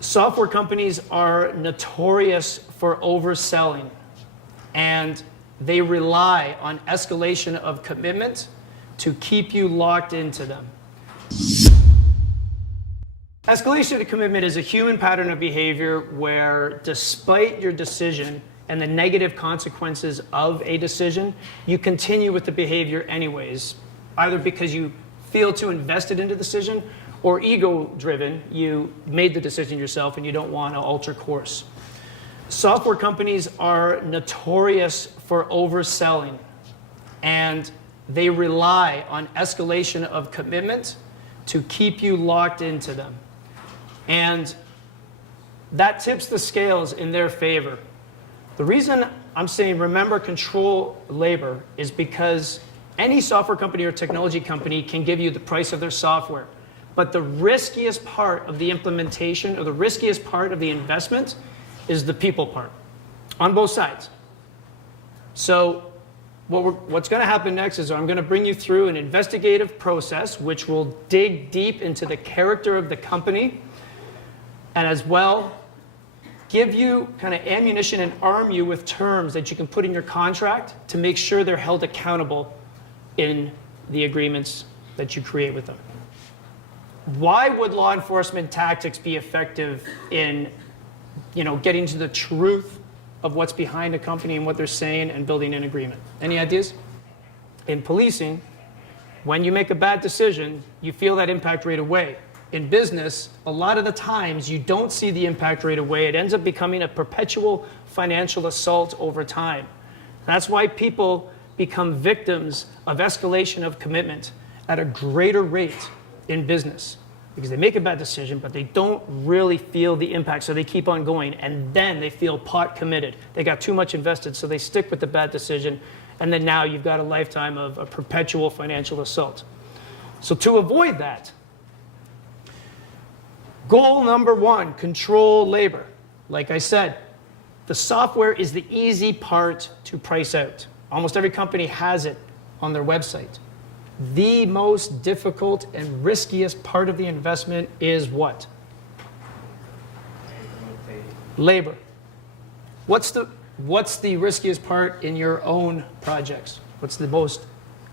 Software companies are notorious for overselling, and they rely on escalation of commitment to keep you locked into them. Escalation of commitment is a human pattern of behavior where, despite your decision and the negative consequences of a decision, you continue with the behavior anyways, either because you feel too invested into the decision or ego-driven, you made the decision yourself and you don't want to alter course. Software companies are notorious for overselling, and they rely on escalation of commitment to keep you locked into them. And that tips the scales in their favor. The reason I'm saying remember control labor is because any software company or technology company can give you the price of their software. But the riskiest part of the implementation, or the riskiest part of the investment, is the people part, on both sides. So what's going to happen next is I'm going to bring you through an investigative process which will dig deep into the character of the company, and as well give you kind of ammunition and arm you with terms that you can put in your contract to make sure they're held accountable in the agreements that you create with them. Why would law enforcement tactics be effective in, getting to the truth of what's behind a company and what they're saying and building an agreement? Any ideas? In policing, when you make a bad decision, you feel that impact right away. In business, a lot of the times you don't see the impact right away. It ends up becoming a perpetual financial assault over time. That's why people become victims of escalation of commitment at a greater rate in business, because they make a bad decision, but they don't really feel the impact, so they keep on going, and then they feel pot committed. They got too much invested, so they stick with the bad decision, and then now you've got a lifetime of a perpetual financial assault. So to avoid that, goal number one, control labor. Like I said, the software is the easy part to price out. Almost every company has it on their website. The most difficult and riskiest part of the investment is what? Labor. What's the riskiest part in your own projects? What's the most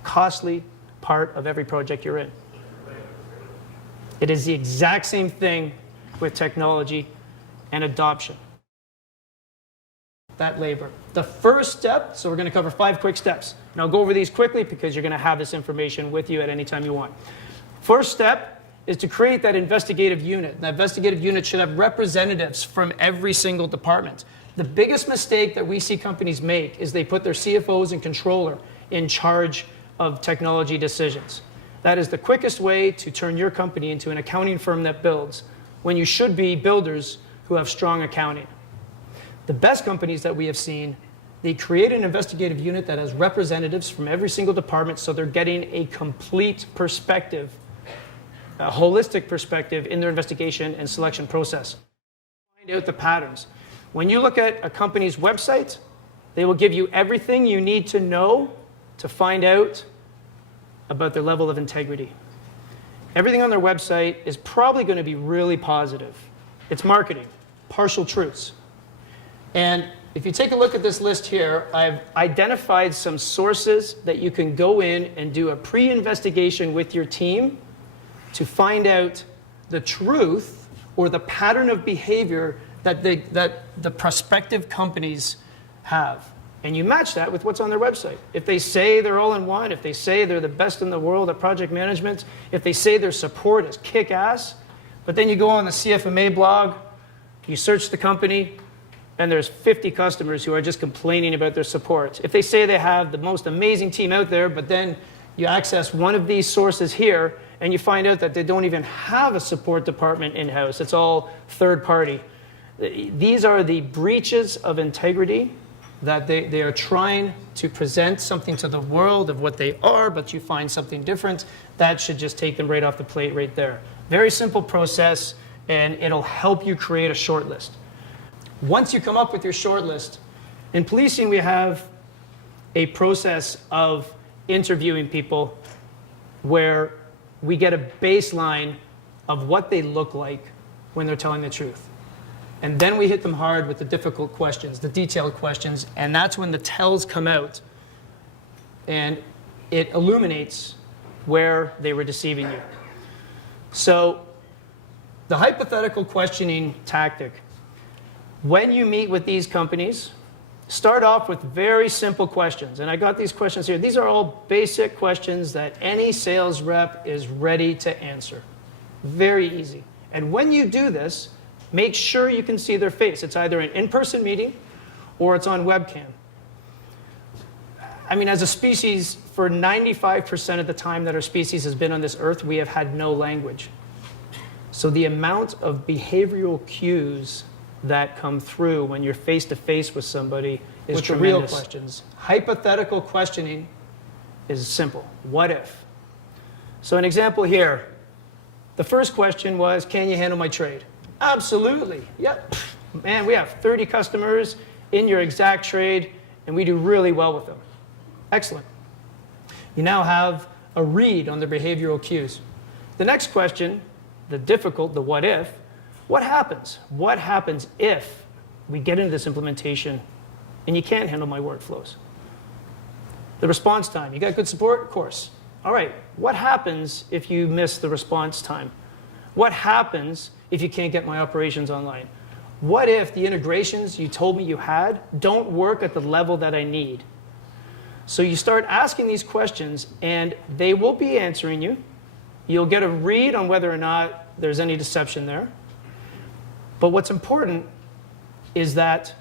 costly part of every project you're in? It is the exact same thing with technology and adoption. That labor. The first step, so we're going to cover 5 quick steps. And I'll go over these quickly because you're going to have this information with you at any time you want. First step is to create that investigative unit. That investigative unit should have representatives from every single department. The biggest mistake that we see companies make is they put their CFOs and controller in charge of technology decisions. That is the quickest way to turn your company into an accounting firm that builds, when you should be builders who have strong accounting. The best companies that we have seen, they create an investigative unit that has representatives from every single department, so they're getting a complete perspective, a holistic perspective in their investigation and selection process. Find out the patterns. When you look at a company's website, they will give you everything you need to know to find out about their level of integrity. Everything on their website is probably going to be really positive. It's marketing, partial truths. And if you take a look at this list here, I've identified some sources that you can go in and do a pre-investigation with your team to find out the truth or the pattern of behavior that the prospective companies have. And you match that with what's on their website. If they say they're all in one, if they say they're the best in the world at project management, if they say their support is kick-ass, but then you go on the CFMA blog, you search the company, and there's 50 customers who are just complaining about their support. If they say they have the most amazing team out there, but then you access one of these sources here, and you find out that they don't even have a support department in-house. It's all third party. These are the breaches of integrity that they are trying to present something to the world of what they are, but you find something different. That should just take them right off the plate right there. Very simple process, and it'll help you create a short list. Once you come up with your short list, in policing we have a process of interviewing people where we get a baseline of what they look like when they're telling the truth. And then we hit them hard with the difficult questions, the detailed questions, and that's when the tells come out. And it illuminates where they were deceiving you. So the hypothetical questioning tactic, when you meet with these companies, start off with very simple questions. And I got these questions here. These are all basic questions that any sales rep is ready to answer. Very easy. And when you do this, make sure you can see their face. It's either an in-person meeting or it's on webcam. I mean, as a species, for 95% of the time that our species has been on this earth, we have had no language. So the amount of behavioral cues that come through when you're face-to-face with somebody is tremendous. Real questions. Hypothetical questioning is simple. What if? So an example here. The first question was, can you handle my trade? Absolutely. Yep. Man, we have 30 customers in your exact trade, and we do really well with them. Excellent. You now have a read on the behavioral cues. The next question, the difficult, the what if, what happens? What happens if we get into this implementation and you can't handle my workflows? The response time, you got good support? Of course. All right, what happens if you miss the response time? What happens if you can't get my operations online? What if the integrations you told me you had don't work at the level that I need? So you start asking these questions, and they will be answering you. You'll get a read on whether or not there's any deception there. But what's important is that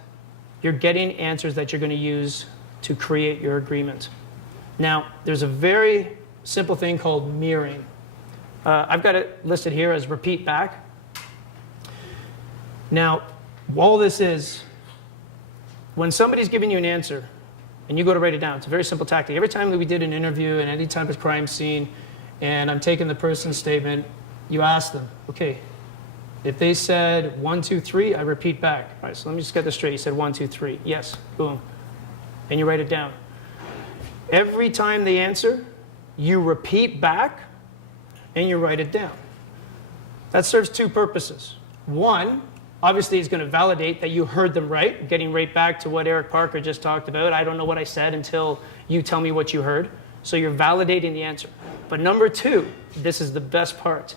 you're getting answers that you're going to use to create your agreement. Now, there's a very simple thing called mirroring. I've got it listed here as repeat back. Now, all this is, when somebody's giving you an answer, and you go to write it down. It's a very simple tactic. Every time that we did an interview and any type of crime scene, and I'm taking the person's statement, you ask them, okay, if they said 1, 2, 3, I repeat back. All right, so let me just get this straight. You said 1, 2, 3. Yes, boom. And you write it down. Every time they answer, you repeat back and you write it down. That serves two purposes. One, obviously, it's going to validate that you heard them right, getting right back to what Eric Parker just talked about. I don't know what I said until you tell me what you heard. So you're validating the answer. But number two, this is the best part.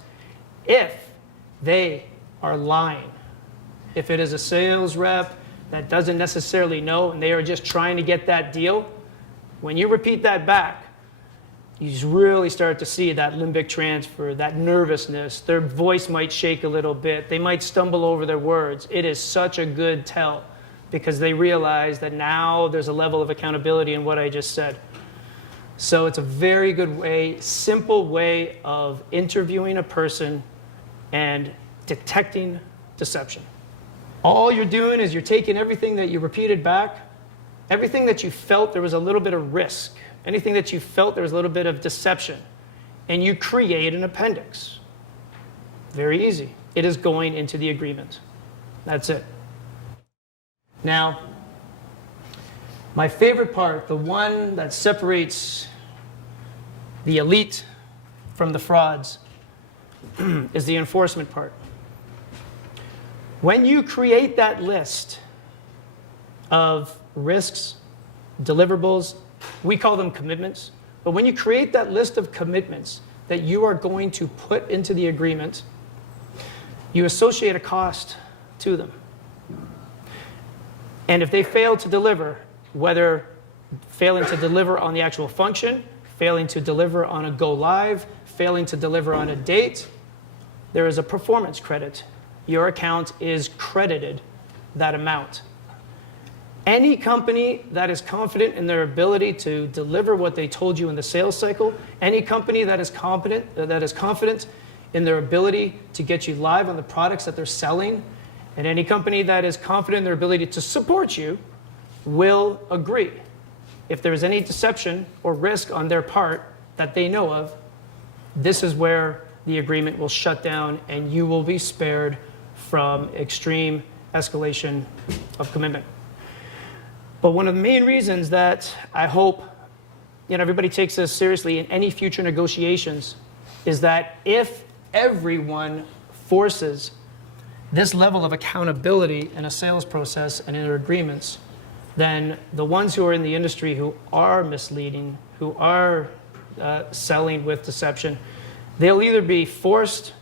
If they are lying, if it is a sales rep that doesn't necessarily know and they are just trying to get that deal, when you repeat that back, you just really start to see that limbic transfer, that nervousness. Their voice might shake a little bit. They might stumble over their words. It is such a good tell because they realize that now there's a level of accountability in what I just said. So it's a very good way, simple way of interviewing a person and detecting deception. All you're doing is you're taking everything that you repeated back, everything that you felt there was a little bit of risk, anything that you felt there was a little bit of deception, and you create an appendix. Very easy. It is going into the agreement. That's it. Now, my favorite part, the one that separates the elite from the frauds, is the enforcement part. When you create that list of risks, deliverables, we call them commitments, but when you create that list of commitments that you are going to put into the agreement, you associate a cost to them. And if they fail to deliver, whether failing to deliver on the actual function, failing to deliver on a go live, failing to deliver on a date, there is a performance credit. Your account is credited that amount. Any company that is confident in their ability to deliver what they told you in the sales cycle, any company that is confident in their ability to get you live on the products that they're selling, and any company that is confident in their ability to support you will agree. If there is any deception or risk on their part that they know of, this is where the agreement will shut down and you will be spared from extreme escalation of commitment. But one of the main reasons that I hope everybody takes this seriously in any future negotiations is that if everyone forces this level of accountability in a sales process and in their agreements, then the ones who are in the industry who are misleading, who are selling with deception, they'll either be forced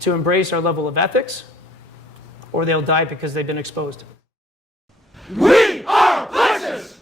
to embrace our level of ethics, or they'll die because they've been exposed. We are Plexxis!